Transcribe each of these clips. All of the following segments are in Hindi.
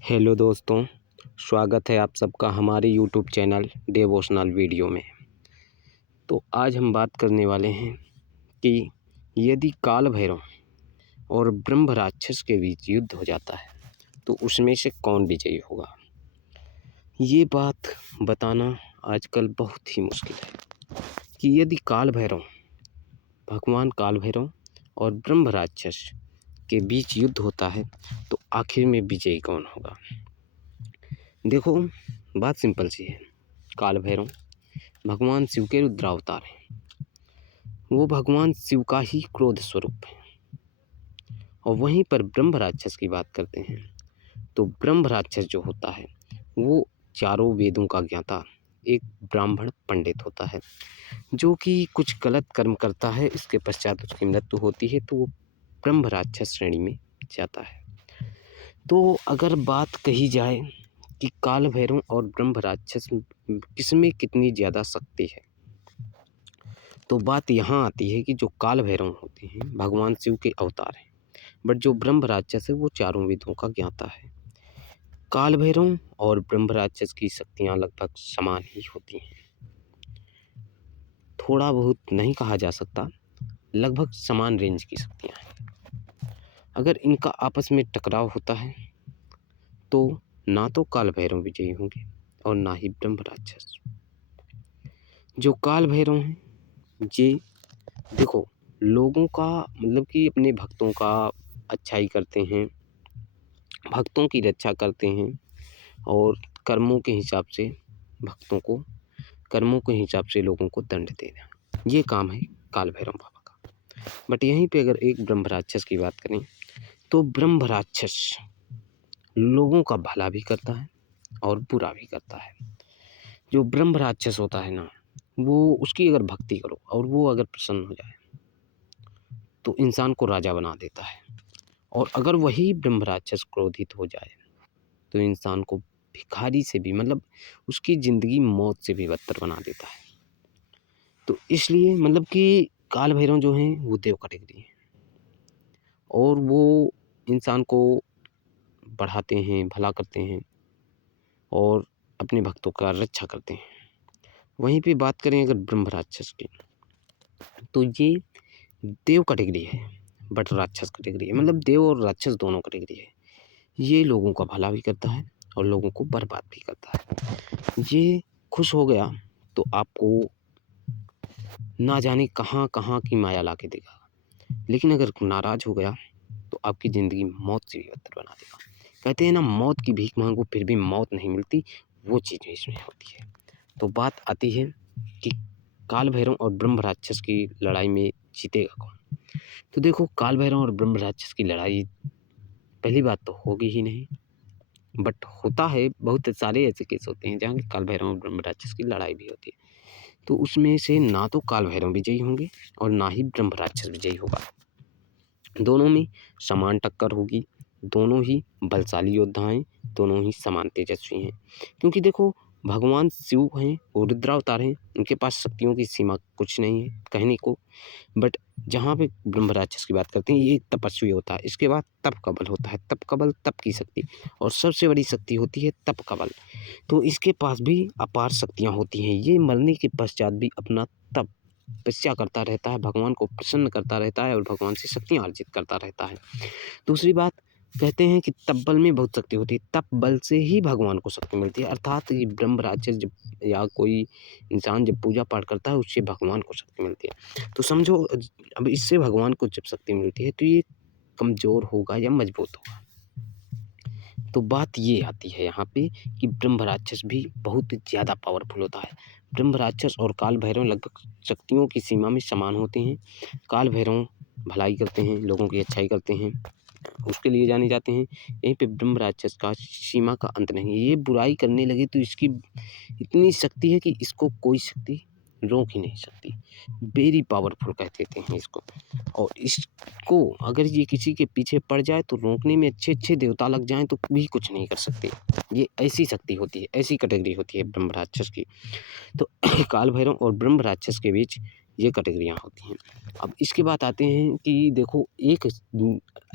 हेलो दोस्तों, स्वागत है आप सबका हमारे यूट्यूब चैनल डिवोशनल वीडियो में। तो आज हम बात करने वाले हैं कि यदि काल भैरव और ब्रह्म राक्षस के बीच युद्ध हो जाता है तो उसमें से कौन विजयी होगा। ये बात बताना आजकल बहुत ही मुश्किल है कि यदि भगवान काल भैरव और ब्रह्म राक्षस के बीच युद्ध होता है तो आखिर में विजयी कौन होगा। देखो, बात सिंपल सी है। काल भैरव भगवान शिव के रुद्रावतार हैं। वो भगवान शिव का ही क्रोध स्वरूप है। और वहीं पर ब्रह्म राक्षस की बात करते हैं तो ब्रह्म राक्षस जो होता है वो चारों वेदों का ज्ञाता एक ब्राह्मण पंडित होता है, जो कि कुछ गलत कर्म करता है। इसके पश्चात उसकी मृत्यु होती है तो वो ब्रह्म राक्षस श्रेणी में जाता है। तो अगर बात कही जाए कि काल भैरव और ब्रह्म राक्षस किसमें कितनी ज़्यादा शक्ति है, तो बात यहाँ आती है कि जो काल भैरव होते हैं भगवान शिव के अवतार हैं, बट जो ब्रह्म राक्षस है वो चारों वेदों का ज्ञाता है। काल भैरव और ब्रह्म राक्षस की शक्तियाँ लगभग समान ही होती हैं। थोड़ा बहुत नहीं कहा जा सकता, लगभग समान रेंज की शक्तियाँ हैं। अगर इनका आपस में टकराव होता है तो ना तो काल भैरव विजयी होंगे और ना ही ब्रह्म राक्षस। जो काल भैरव हैं ये देखो लोगों का मतलब कि अपने भक्तों का अच्छाई करते हैं, भक्तों की रक्षा करते हैं और कर्मों के हिसाब से लोगों को दंड देना, ये काम है काल भैरव बाबा का। बट यहीं पे अगर एक ब्रह्म राक्षस की बात करें तो ब्रह्म राक्षस लोगों का भला भी करता है और बुरा भी करता है। जो ब्रह्म राक्षस होता है ना, वो उसकी अगर भक्ति करो और वो अगर प्रसन्न हो जाए तो इंसान को राजा बना देता है, और अगर वही ब्रह्म राक्षस क्रोधित हो जाए तो इंसान को भिखारी से भी मतलब उसकी ज़िंदगी मौत से भी बदतर बना देता है। तो इसलिए मतलब कि काल भैरव जो हैं वो देव कैटेगरी हैं और वो इंसान को बढ़ाते हैं, भला करते हैं और अपने भक्तों का रक्षा करते हैं। वहीं पे बात करें अगर ब्रह्म राक्षस की तो ये देव कैटेगरी है बट राक्षस कैटेगरी है, मतलब देव और राक्षस दोनों कैटेगरी है। ये लोगों का भला भी करता है और लोगों को बर्बाद भी करता है। ये खुश हो गया तो आपको ना जाने कहाँ कहाँ की माया ला के देगा, लेकिन अगर नाराज़ हो गया तो आपकी ज़िंदगी मौत से भी बदतर बना देगा। कहते हैं ना, मौत की भीख मांगो फिर भी मौत नहीं मिलती, वो चीज़ इसमें होती है। तो बात आती है कि काल भैरव और ब्रह्म राक्षस की लड़ाई में जीतेगा कौन। तो देखो, काल भैरव और ब्रह्म राक्षस की लड़ाई पहली बात तो होगी ही नहीं, बट होता है बहुत सारे ऐसे केस होते हैं जहाँ काल भैरव और ब्रह्म राक्षस की लड़ाई भी होती है। तो उसमें से ना तो काल भैरव विजयी होंगे और ना ही ब्रह्म राक्षस विजयी होगा। दोनों में समान टक्कर होगी, दोनों ही बलशाली योद्धा हैं, दोनों ही समान तेजस्वी हैं। क्योंकि देखो, भगवान शिव हैं, वो रुद्रावतार हैं, उनके पास शक्तियों की सीमा कुछ नहीं है कहने को। बट जहाँ पे ब्रह्म राक्षस की बात करते हैं, ये तपस्वी होता है, इसके बाद तप का बल होता है। तप का बल, तप की शक्ति, और सबसे बड़ी शक्ति होती है तप का बल। तो इसके पास भी अपार शक्तियाँ होती हैं। ये मरने के पश्चात भी अपना तपस्या करता रहता है, भगवान को प्रसन्न करता रहता है और भगवान से शक्तियाँ अर्जित करता रहता है। दूसरी बात, कहते हैं कि तप बल में बहुत शक्ति होती है, तप बल से ही भगवान को शक्ति मिलती है। अर्थात ये ब्रह्म राक्षस जब या कोई इंसान जब पूजा पाठ करता है उससे भगवान को शक्ति मिलती है। तो समझो, अब इससे भगवान को जब शक्ति मिलती है तो ये कमज़ोर होगा या मजबूत होगा। तो बात ये आती है यहाँ पे कि ब्रह्म राक्षस भी बहुत ज़्यादा पावरफुल होता है। ब्रह्म राक्षस और काल भैरव लगभग शक्तियों की सीमा में समान होते हैं। काल भैरव भलाई करते हैं, लोगों की अच्छाई करते हैं, उसके लिए जाने जाते हैं। यहीं पे ब्रह्म राक्षस का सीमा का अंत नहीं है। ये बुराई करने लगे तो इसकी इतनी शक्ति है कि इसको कोई शक्ति रोक ही नहीं सकती। वेरी पावरफुल कह देते हैं इसको। और इसको अगर ये किसी के पीछे पड़ जाए तो रोकने में अच्छे देवता लग जाएँ तो भी कुछ नहीं कर सकते। ये ऐसी शक्ति होती है, ऐसी कैटेगरी होती है ब्रह्म राक्षस की। तो काल भैरव और ब्रह्म राक्षस के बीच ये कैटेगरियाँ होती हैं। अब इसके बाद आते हैं कि देखो, एक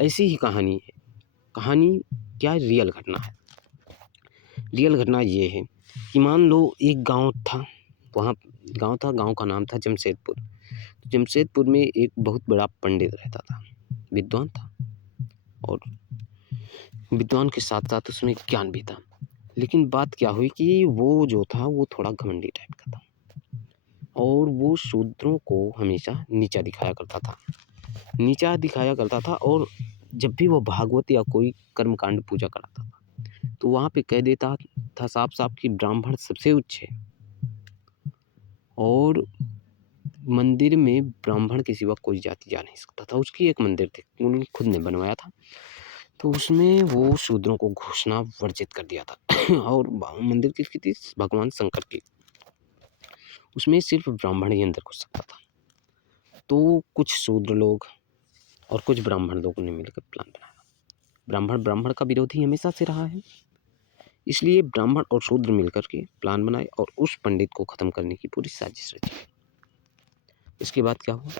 ऐसी ही कहानी है, कहानी क्या रियल घटना है। रियल घटना ये है कि मान लो एक गांव था, वहाँ गांव का नाम था जमशेदपुर। जमशेदपुर में एक बहुत बड़ा पंडित रहता था, विद्वान था, और विद्वान के साथ साथ उसमें ज्ञान भी था। लेकिन बात क्या हुई कि वो जो था वो थोड़ा घमंडी टाइप का था, और वो शूद्रों को हमेशा नीचा दिखाया करता था। और जब भी वो भागवत या कोई कर्मकांड पूजा कराता था तो वहाँ पे कह देता था साफ साफ कि ब्राह्मण सबसे उच्च है, और मंदिर में ब्राह्मण के सिवा कोई जाति जा नहीं सकता था। उसकी एक मंदिर थी, उन्होंने खुद ने बनवाया था, तो उसमें वो शूद्रों को घुसना वर्जित कर दिया था। और मंदिर किसकी थी? भगवान शंकर की। उसमें सिर्फ ब्राह्मण ही अंदर घुस सकता था। तो कुछ शूद्र लोग और कुछ ब्राह्मण लोगों ने मिलकर प्लान बनाया। ब्राह्मण का विरोधी हमेशा से रहा है, इसलिए ब्राह्मण और शूद्र मिलकर के प्लान बनाए और उस पंडित को खत्म करने की पूरी साजिश रची। इसके बाद क्या हुआ,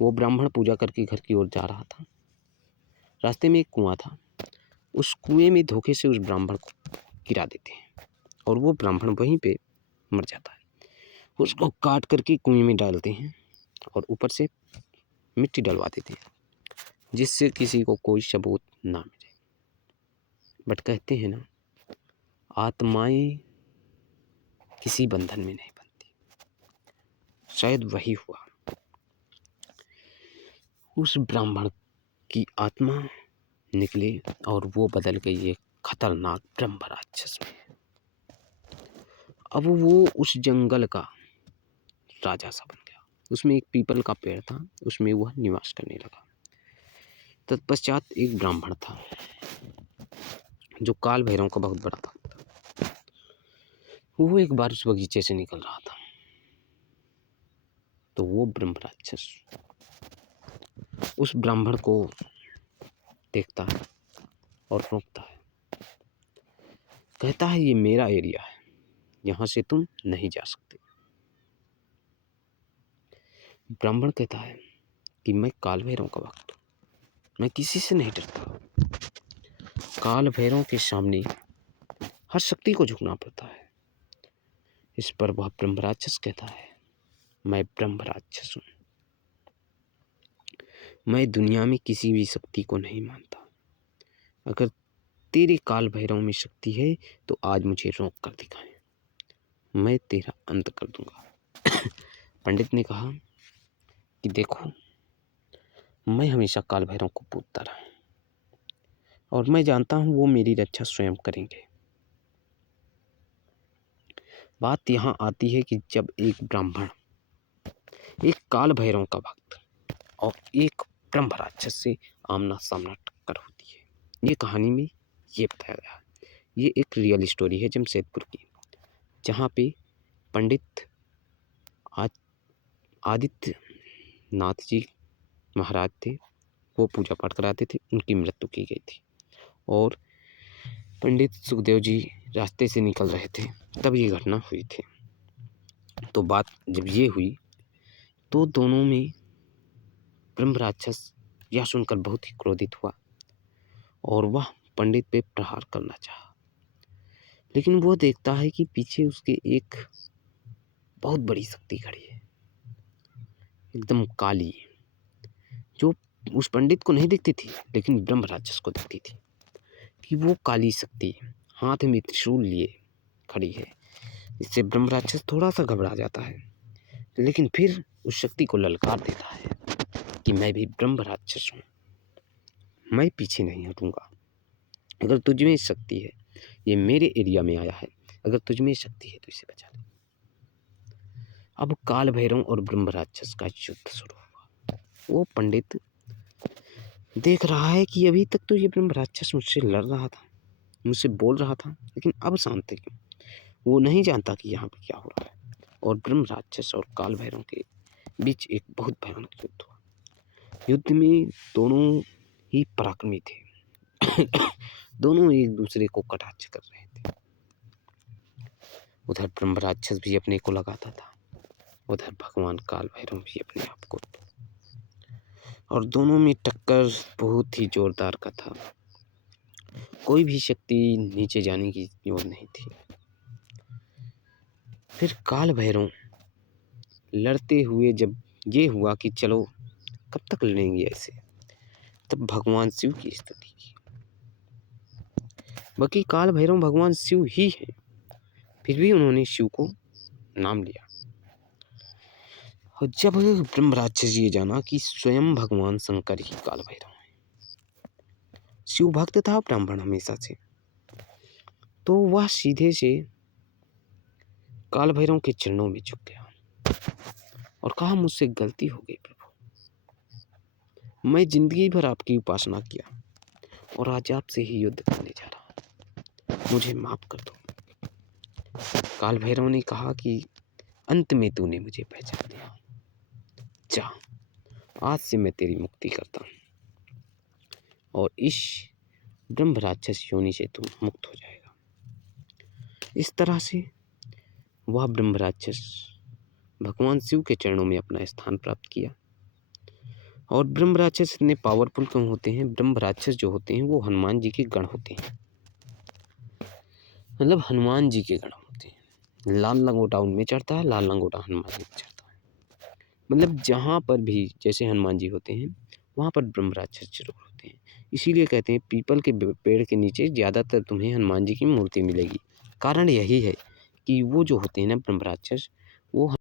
वो ब्राह्मण पूजा करके घर की ओर जा रहा था। रास्ते में एक कुआं था, उस कुएं में धोखे से उस ब्राह्मण को गिरा देते हैं और वो ब्राह्मण वहीं पे मर जाता है। उसको काट करके कुएं में डालते हैं और ऊपर से मिट्टी डलवा देते हैं, जिससे किसी को कोई सबूत ना मिले। बट कहते हैं ना, आत्माएं किसी बंधन में नहीं बनती। शायद वही हुआ। उस ब्राह्मण की आत्मा निकली और वो बदल गई एक खतरनाक ब्रह्म राक्षस में। अब वो उस जंगल का राजा सा बन गया। उसमें एक पीपल का पेड़ था, उसमें वह निवास करने लगा। तत्पश्चात एक ब्राह्मण था जो काल भैरव का बहुत बड़ा भक्त था। वो एक बार उस बगीचे से निकल रहा था, तो वो ब्रह्म राक्षस उस ब्राह्मण को देखता है और रोकता है। कहता है, ये मेरा एरिया है, यहाँ से तुम नहीं जा सकते। ब्राह्मण कहता है कि मैं काल भैरव का भक्त हूँ, मैं किसी से नहीं डरता। काल भैरव के सामने हर शक्ति को झुकना पड़ता है। इस पर वह ब्रह्म राक्षस कहता है, मैं ब्रह्म राक्षस हूँ, मैं दुनिया में किसी भी शक्ति को नहीं मानता। अगर तेरे काल भैरव में शक्ति है तो आज मुझे रोक कर दिखाएं, मैं तेरा अंत कर दूंगा। पंडित ने कहा कि देखो, मैं हमेशा काल भैरव को पूजता रहा और मैं जानता हूं वो मेरी रक्षा स्वयं करेंगे। बात यहाँ आती है कि जब एक ब्राह्मण, एक काल भैरव का भक्त और एक ब्रह्म राक्षस से आमना सामना टक्कर होती है। ये कहानी में ये बताया गया है। ये एक रियल स्टोरी है जमशेदपुर की, जहाँ पे पंडित आदित्य नाथ जी महाराज थे, वो पूजा पाठ कराते थे, उनकी मृत्यु की गई थी। और पंडित सुखदेव जी रास्ते से निकल रहे थे, तब ये घटना हुई थी। तो बात जब ये हुई तो दोनों में ब्रह्म राक्षस यह सुनकर बहुत ही क्रोधित हुआ और वह पंडित पे प्रहार करना चाहा। लेकिन वो देखता है कि पीछे उसके एक बहुत बड़ी शक्ति खड़ी है, एकदम काली, जो उस पंडित को नहीं दिखती थी लेकिन ब्रह्म राक्षस को दिखती थी कि वो काली शक्ति हाथ में त्रिशूल लिए खड़ी है। इससे ब्रह्म राक्षस थोड़ा सा घबरा जाता है, लेकिन फिर उस शक्ति को ललकार देता है कि मैं भी ब्रह्म राक्षस हूँ, मैं पीछे नहीं हटूंगा। अगर तुझ में शक्ति है, ये मेरे एरिया में आया है, अगर तुझ में शक्ति है तो इसे बचा ले। अब काल भैरव और ब्रह्म राक्षस का युद्ध शुरू हुआ। वो पंडित देख रहा है कि अभी तक तो ये ब्रह्म राक्षस मुझसे लड़ रहा था, मुझसे बोल रहा था, लेकिन अब शांत है क्यों? वो नहीं जानता कि यहाँ पे क्या हो रहा है। और ब्रह्म राक्षस और काल भैरव के बीच एक बहुत भयानक युद्ध हुआ। युद्ध में दोनों ही पराक्रमी थे। दोनों एक दूसरे को कटाक्ष कर रहे थे। उधर ब्रह्म राक्षस भी अपने को लगाता था, उधर भगवान काल भैरव भी अपने आप को, और दोनों में टक्कर बहुत ही जोरदार का था। कोई भी शक्ति नीचे जाने की ओर नहीं थी। फिर काल भैरव लड़ते हुए जब ये हुआ कि चलो कब तक लड़ेंगे ऐसे, तब भगवान शिव की स्तुति की। बाकी काल भैरव भगवान शिव ही है, फिर भी उन्होंने शिव को नाम लिया। और जब ब्रह्म राक्षस ये जाना कि स्वयं भगवान शंकर ही काल भैरव हैं, शिव भक्त था ब्राह्मण हमेशा से, तो वह सीधे से काल भैरव के चरणों में झुक गया और कहा, मुझसे गलती हो गई प्रभु, मैं जिंदगी भर आपकी उपासना किया और आज आपसे ही युद्ध करने जा रहा हूँ, मुझे माफ कर दो। काल भैरव ने कहा कि अंत में तूने मुझे पहचान लिया, जा आज से मैं तेरी मुक्ति करता हूँ और इस ब्रह्म राक्षस योनि से तू मुक्त हो जाएगा। इस तरह से वह ब्रह्म राक्षस भगवान शिव के चरणों में अपना स्थान प्राप्त किया। और ब्रह्म राक्षस इतने पावरफुल क्यों होते हैं? ब्रह्म राक्षस जो होते हैं वो हनुमान जी के गण होते हैं, मतलब हनुमान जी के गण होते हैं। लाल लंगोटा उनमें चढ़ता है, लाल लंगोटा हनुमान जी में चढ़ता है। मतलब जहाँ पर भी जैसे हनुमान जी होते हैं वहाँ पर ब्रह्म राक्षस जरूर होते हैं। इसीलिए कहते हैं पीपल के पेड़ के नीचे ज़्यादातर तुम्हें हनुमान जी की मूर्ति मिलेगी। कारण यही है कि वो जो होते हैं ना ब्रह्म राक्षस, वो